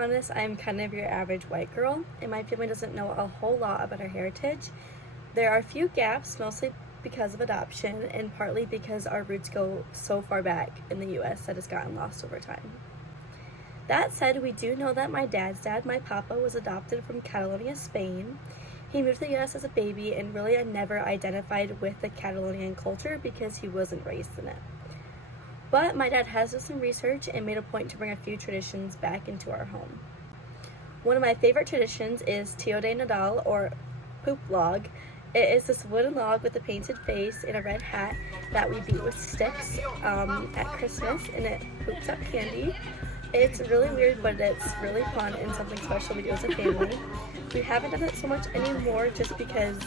honest, I'm kind of your average white girl, and my family doesn't know a whole lot about our heritage. There are a few gaps, mostly because of adoption, and partly because our roots go so far back in the US that it's gotten lost over time. That said, we do know that my dad's dad, my papa, was adopted from Catalonia, Spain. He moved to the US as a baby, and really I never identified with the Catalonian culture because he wasn't raised in it. But my dad has done some research and made a point to bring a few traditions back into our home. One of my favorite traditions is Tio de Nadal, or poop log. It is this wooden log with a painted face and a red hat that we beat with sticks at Christmas, and it poops up candy. It's really weird, but it's really fun and something special we do as a family. We haven't done it so much anymore just because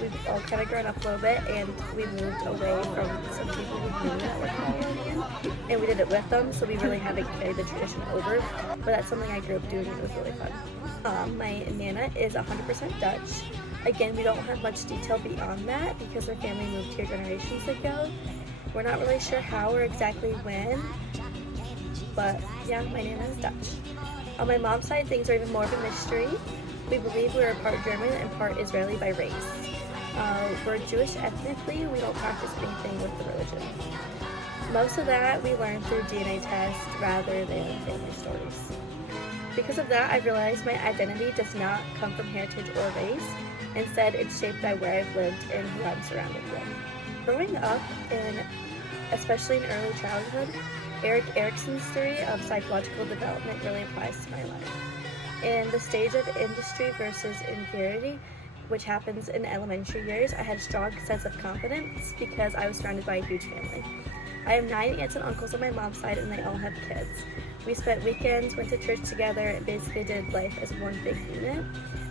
we've all kind of grown up a little bit, and we moved away from some people we knew that were Catalonian, and we did it with them, so we really haven't carried the tradition over, but that's something I grew up doing and it was really fun. My Nana is 100% Dutch. Again, we don't have much detail beyond that because our family moved here generations ago. We're not really sure how or exactly when, but yeah, my Nana is Dutch. On my mom's side, things are even more of a mystery. We believe we're part German and part Israeli by race. We're Jewish ethnically, we don't practice anything with the religion. Most of that we learned through DNA tests rather than family stories. Because of that, I've realized my identity does not come from heritage or race. Instead, it's shaped by where I've lived and who I'm surrounded with. Growing up, especially in early childhood, Erik Erikson's theory of psychological development really applies to my life. In the stage of industry versus inferiority, which happens in elementary years, I had a strong sense of confidence because I was surrounded by a huge family. I have 9 aunts and uncles on my mom's side, and they all have kids. We spent weekends, went to church together, and basically did life as one big unit.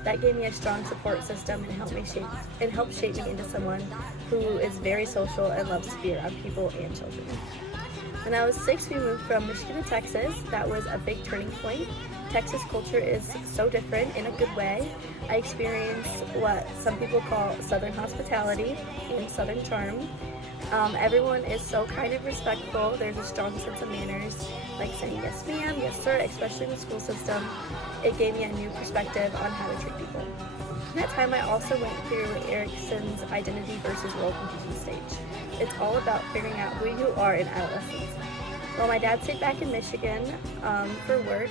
That gave me a strong support system and helped shape me into someone who is very social and loves to be around people and children. When I was 6, we moved from Michigan to Texas. That was a big turning point. Texas culture is so different in a good way. I experienced what some people call Southern hospitality and Southern charm. Everyone is so kind and respectful. There's a strong sense of manners, like saying yes ma'am, yes sir, especially in the school system. It gave me a new perspective on how to treat people. In that time, I also went through Erikson's identity versus role confusion stage. It's all about figuring out who you are in adolescence. While my dad stayed back in Michigan for work,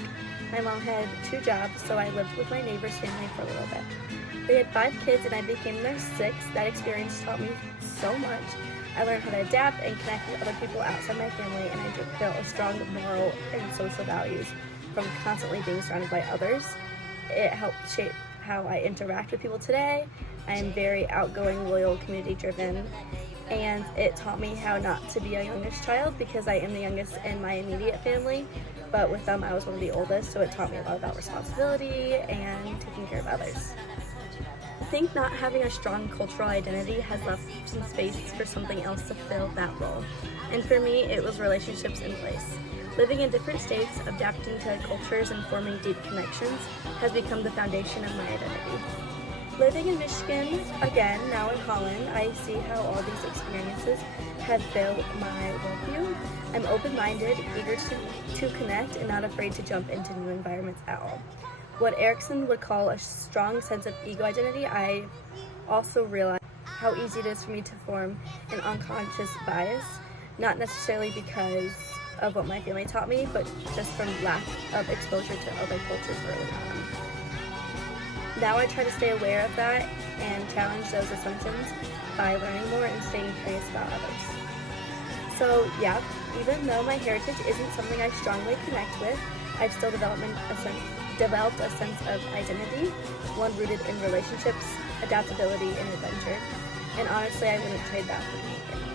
my mom had 2 jobs, so I lived with my neighbor's family for a little bit. They had 5 kids and I became their 6th. That experience taught me so much. I learned how to adapt and connect with other people outside my family, and I built a strong moral and social values from constantly being surrounded by others. It helped shape how I interact with people today. I am very outgoing, loyal, community driven, and it taught me how not to be a youngest child because I am the youngest in my immediate family, but with them I was one of the oldest, so it taught me a lot about responsibility and taking care of others. I think not having a strong cultural identity has left some space for something else to fill that role, and for me it was relationships in place. Living in different states, adapting to cultures, and forming deep connections has become the foundation of my identity. Living in Michigan, again, now in Holland, I see how all these experiences have built my worldview. I'm open-minded, eager to connect, and not afraid to jump into new environments at all. What Erikson would call a strong sense of ego identity, I also realize how easy it is for me to form an unconscious bias, not necessarily because of what my family taught me, but just from lack of exposure to other cultures early on. Now I try to stay aware of that and challenge those assumptions by learning more and staying curious about others. So yeah, even though my heritage isn't something I strongly connect with, I've still developed a sense of identity, one rooted in relationships, adaptability, and adventure. And honestly, I wouldn't trade that for anything.